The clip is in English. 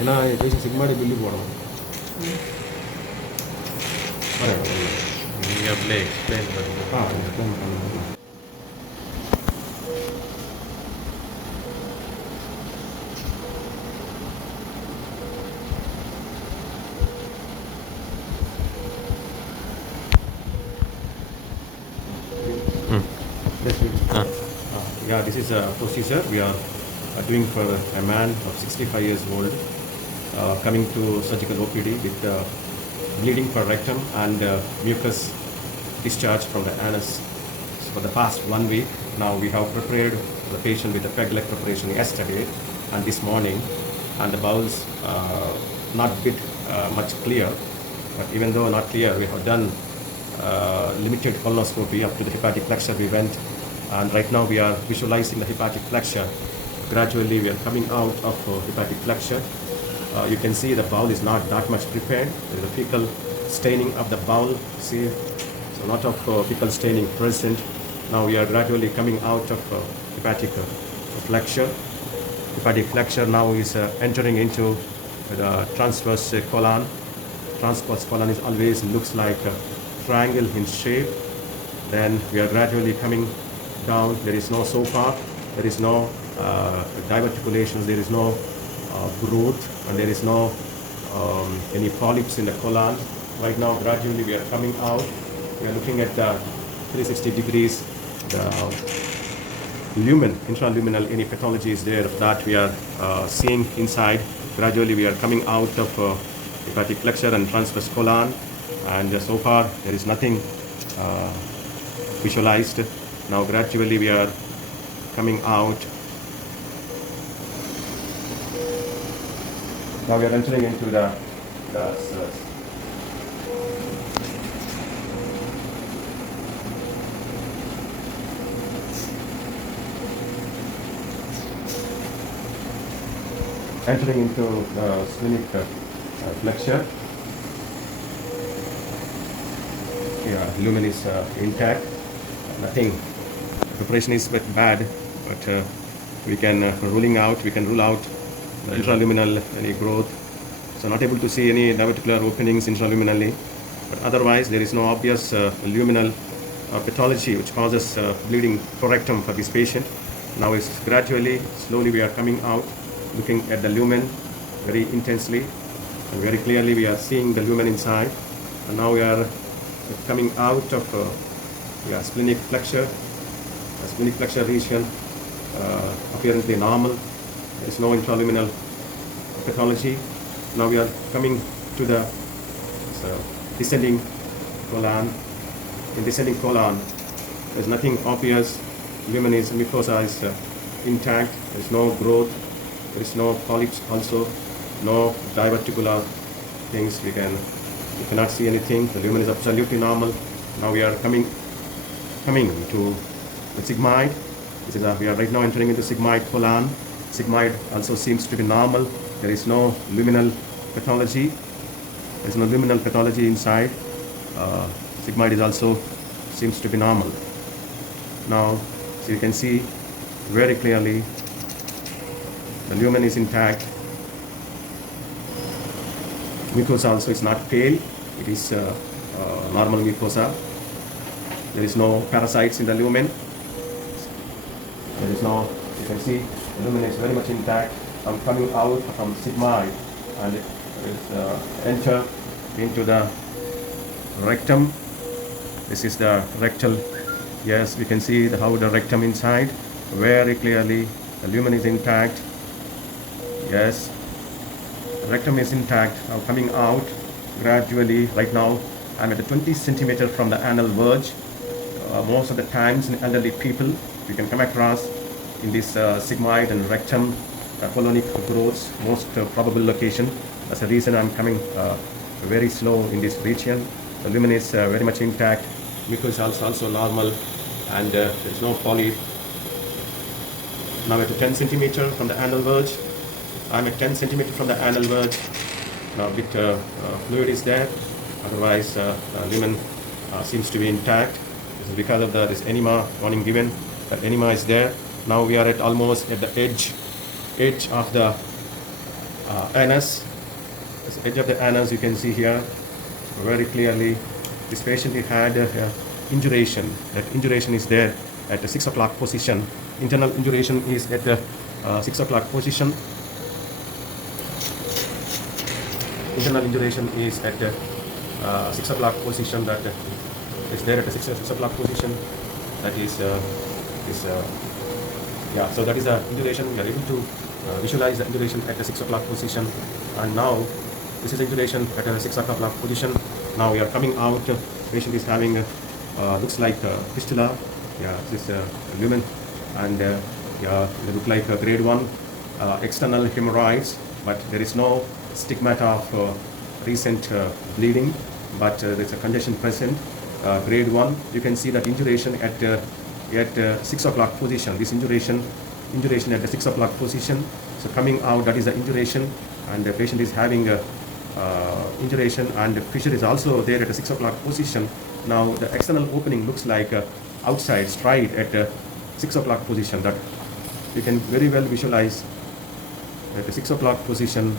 ஏன்னா patient சிக்மாடி bill போடணும். நீங்கள் அப்படியே எக்ஸ்பிளைன் பண்ணுங்கள். எக்ஸ்பிளைன் பண்ணணும். Yeah, this is a procedure we are doing for a man of 65 years old coming to surgical OPD with bleeding for rectum and mucus discharge from the anus for the past 1 week. Now we have prepared the patient with the peg leg preparation yesterday and this morning, and the bowels not bit much clear, but even though not clear, we have done limited colonoscopy up to the hepatic flexure we went, and right now we are visualizing the hepatic flexure. Gradually we are coming out of hepatic flexure. You can see the bowel is not that much prepared. There is a fecal staining of the bowel. See, so a lot of fecal staining present. Now we are gradually coming out of hepatic flexure. Hepatic flexure now is entering into the transverse colon. Transverse colon is always looks like a triangle in shape. Then we are gradually coming down. There is no so far. There is no diverticulations. There is no growth, and there is no any polyps in the colon. Right now, gradually we are coming out. We are looking at the 360 degrees. The lumen, intraluminal, any pathology is there that we are seeing inside. Gradually we are coming out of hepatic flexure and transverse colon, and so far there is nothing visualized. Now gradually we are coming out. Now we are entering into the entering into the splenic flexure. Yeah, lumen is intact. Nothing. Preparation is a bit bad, but we can rule out intraluminal any growth. So not able to see any diverticular openings intraluminally, but otherwise there is no obvious luminal pathology which causes bleeding for rectum for this patient. Now it's gradually, slowly we are coming out, looking at the lumen very intensely, and very clearly we are seeing the lumen inside. And now we are coming out of splenic flexure. The splenic flexure region apparently normal. There is no intraluminal pathology. Now we are coming to the descending colon. In descending colon, there is nothing obvious. Lumen is, mucosa is intact. There is no growth. There is no polyps also. No diverticular things. We cannot see anything. The lumen is absolutely normal. Now we are coming to the sigmoid. We are right now entering into sigmoid colon. Sigmoid also seems to be normal. There is no luminal pathology. There is no luminal pathology inside. Sigmoid is also seems to be normal. Now, so you can see very clearly the lumen is intact. Mucosa also is not pale. It is normal mucosa. There is no parasites in the lumen. There is no, you can see the lumen is very much intact. I'm coming out from sigmoid and it is enter into the rectum. This is the rectal. Yes, we can see how the rectum inside very clearly. The lumen is intact. Yes, the rectum is intact. Now coming out gradually. Right now I'm at 20 centimeter from the anal verge. Most of the times in elderly people we can come across in this sigmoid and rectum colonic growths, most probable location. That's the reason I'm coming very slow in this region. The lumen is very much intact. Mucus is also normal, and there is no polyp. Now at 10 centimeter from the anal verge. I'm at 10 centimeter from the anal verge. Now a bit fluid is there. Otherwise, lumen seems to be intact. This is because of this enema warning given. That enema is there. Now we are at almost at the edge of the anus. This edge of the anus you can see here very clearly. This patient had induration. That induration is there at the 6 o'clock position. Internal induration is at the 6 o'clock position. Internal induration is at the 6 o'clock position. That is there at the 6 o'clock position. That is yeah. So that is the induration. We are able to visualize the induration at the 6 o'clock position. And now this is the induration at the 6 o'clock position. Now we are coming out. Patient is having looks like fistula. Yeah, this lumen, and yeah, they look like grade 1 external hemorrhoids, but there is no stigmata of recent bleeding, but there is a congestion present. Grade 1, you can see that induration at 6 o'clock position. This induration at the 6 o'clock position. So coming out, that is the induration, and the patient is having induration, and the fissure is also there at the 6 o'clock position. Now the external opening looks like outside straight at the 6 o'clock position. That you can very well visualize at the 6 o'clock position.